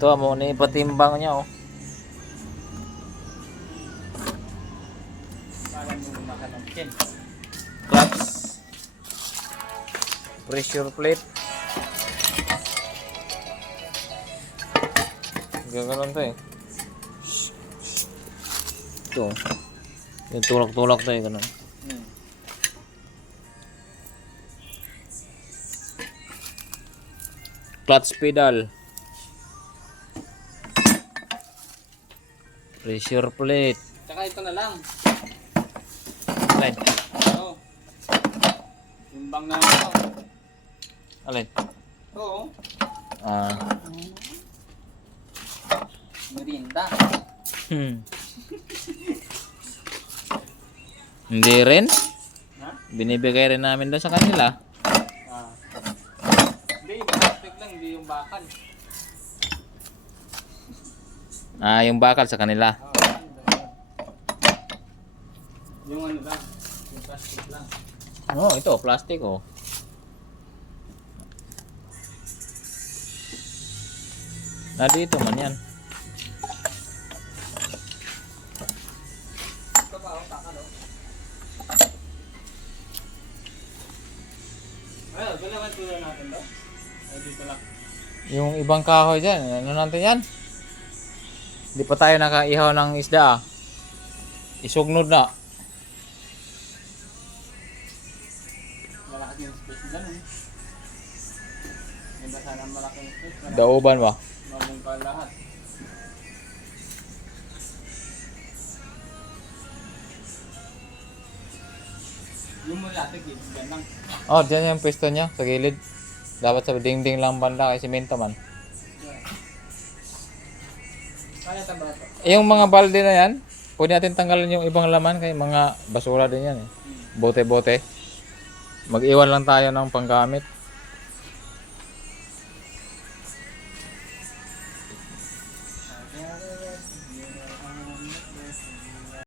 Ito mo ni patimbang niya oh. Parang mo makanong chin. Clutch. Pressure plate. Gaganon to eh. Ito. Yung tulak-tulak to eh. Ganun. Clutch pedal. Pressure plate. Tsaka ito na lang. Alin? Oo. Yung bang na ito. Alin? Oo. Ah. Merinda. Hindi rin. Ha? Binibigay rin namin doon sa kanila. Ah. Hindi, yung plastic lang, hindi yung bakal. Ah, yung bakal sa kanila. Oo. Yung ano lang. Yung plastic lang. Oh, ito plastic oh. Na dito man yan. Ito pa, oh, bakal, oh. Ayun, galawan tuloy natin daw. Ay, dito lang. Yung ibang kahoy dyan, ano natin yan? Hindi pa tayo nakaihaw ng isda ah. Isugnod na. Malaki yung space dyan, eh. Ganda sana malaking space. Dauban ba? Mabungka lahat. Yung malaki, dyan lang. Oh, dyan yung pwesto niya sa gilid. Dapat sa dingding lang banda kay simento man. Kaya tamba ito. Yung mga balde na yan, pwede natin tanggalin yung ibang laman kay mga basura din yan eh. Bote-bote. Mag-iwan lang tayo ng panggamit.